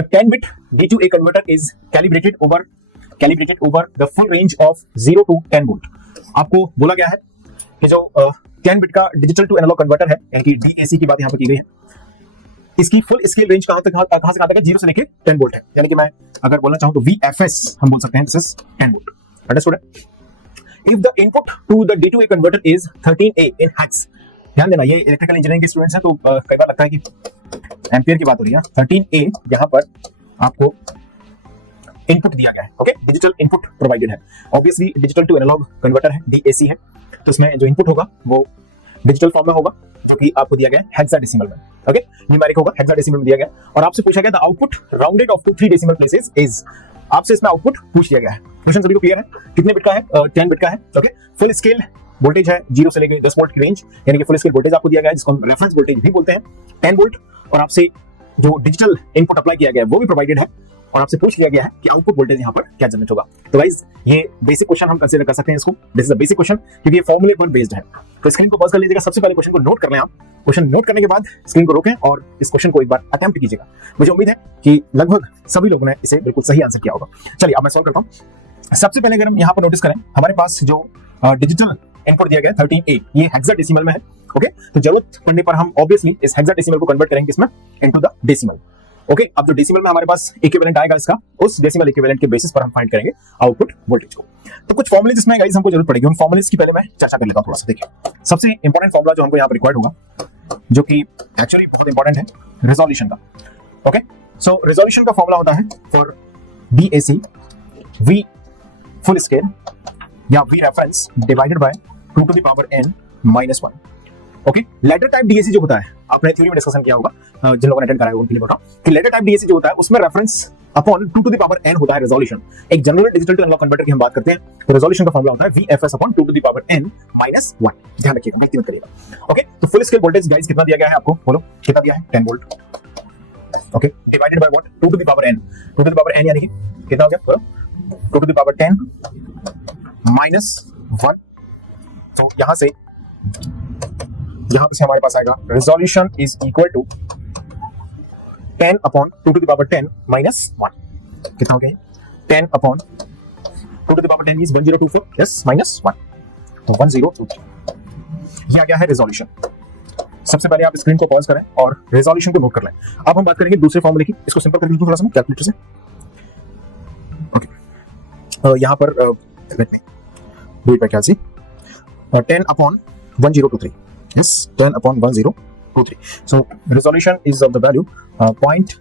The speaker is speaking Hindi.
a 10-bit D2A converter is calibrated over the full range of 0 to 10 volt. आपको बोला गया है कि जो 10 बिट का डिजिटल टू एनालॉग कन्वर्टर है, यानी कि DAC की बात यहाँ पर की गई है, इसकी फुल स्केल रेंज कहां से कहां तक है? 0 से लेके 10 वोल्ट है। यानी कि मैं अगर बोलना चाहूं तो VFS हम बोल सकते हैं, दिस इज 10 वोल्ट। अंडरस्टूड है? If the input to the D2A converter is 13A in hex, ध्यान देना ये इलेक्ट्रिकल इंजीनियरिंग के स्टूडेंट्स हैं तो कई बार लगता है कि एम्पियर की बात हो रही है। 13A यहां पर आपको इनपुट दिया गया है, ओके, डिजिटल इनपुट प्रोवाइडेड है। Obviously digital to analogue converter है, DAC है, तो इसमें जो इनपुट होगा वो डिजिटल फॉर्म में होगा, जो कि आपको दिया गया है हेक्साडेसिमल में, ओके, न्यूमेरिक होगा, हेक्साडेसिमल में दिया गया। और आपसे पूछा गया the output rounded off to 3 decimal places is, आपसे इसमें आउटपुट पूछ लिया गया है। क्वेश्चन सभी को क्लियर है? कितने बिट का है? 10 बिट का है, ओके। फुल स्केल वोल्टेज है 0 से लेकर 10 वोल्ट की रेंज, यानी कि फुल स्केल वोल्टेज आपको दिया गया है, जिसको हम रेफरेंस वोल्टेज भी बोलते हैं, 10 वोल्ट। और आपसे जो डिजिटल इनपुट अप्लाई किया गया है वो भी प्रोवाइडेड है, और आपसे पूछ लिया गया है कि आउटपुट वोल्टेज यहाँ पर क्या जनरेट होगा। तो गाइस ये बेसिक क्वेश्चन हम कंसीडर कर सकते हैं इसको, this is a basic question, क्योंकि ये फॉर्मूले पर बेस्ड है। तो स्क्रीन को पॉज कर लीजिएगा, सबसे पहले क्वेश्चन को नोट कर लें आप। क्वेश्चन नोट करने के बाद स्क्रीन को रोकें और इस क्वेश्चन को एक बार अटेम्प्ट कीजिएगा। मुझे उम्मीद है कि लगभग सभी लोगों ने इसे बिल्कुल सही आंसर किया होगा। चलिए अब मैं सॉल्व करता हूँ। सबसे पहले अगर हम यहाँ पर नोटिस करें, हमारे पास जो डिजिटल इनपुट दिया गया 13A, ये हेक्साडेसिमल में है, ओके। तो जरूरत पड़ने पर हम ऑब्वियसली इस हेक्साडेसिमल को कन्वर्ट करेंगे इसमें इनटू द डेसिमल, ओके। अब जो डेसिमल में हमारे पास इक्विवेलेंट आएगा इसका, उस डेसिमल इक्विवेलेंट के बेसिस पर हम फाइंड करेंगे आउटपुट वोल्टेज को। तो कुछ फॉर्मुले जिसमें गाइस हमको जरूरत पड़ेगी, उन फॉर्मुलेस की पहले मैं चर्चा कर लेता हूं थोड़ा सा। देखिए सबसे इंपॉर्टेंट फॉर्मुला जो हमको यहाँ पर रिक्वायर्ड होगा, जो कि एक्चुअली बहुत इंपॉर्टेंट है, रेजोल्यूशन का, ओके। सो रेजोल्यूशन का फॉर्मुला होता है for DAC V full scale या V reference divided by 2 to the power n minus 1, okay. Ladder type DAC जो होता है, आपने थ्योरी में डिस्कशन किया होगा, जिन लोगों ने अटेंड कराया उनके लिए बताओ कि लेटर टाइप DAC जो होता है उसमें reference upon 2 to the power n होता है रेजोल्यूशन। एक general digital to analogue converter की हम बात करते हैं तो रेजोल्यूशन का फॉर्मूला होता है VFS upon 2 to the power n minus 1। ध्यान रखिएगा, गलती मत करिएगा, ओके। तो फुल स्केल वोल्टेज गाइस कितना दिया गया है आपको, बोलो कितना दिया है? 10 volt, okay, divided by what? 2 to the power n, 2 to the power n यानी कि कितना हो गया? बोलो 2 टू द पावर 10 माइनस 1। तो यहां से हमारे पास आएगा resolution is equal to 10 upon 2 to the power 10 minus 1। कितना हो गया? 10 upon 2 to the power 10 is 1024, yes, minus 1, तो 1023। ये आ गया है रेजोल्यूशन। सबसे पहले आप स्क्रीन को पॉज करें और रेजोल्यूशन को नोट कर लें। अब हम बात करेंगे दूसरे फॉर्मूले की, इसको सिंपल कर लीजिए थोड़ा सा कैलकुलेटर से, ओके। यहाँ पर let me do it by calci, 10 upon 1023, yes, 10 upon 1023. So resolution is of the value 0.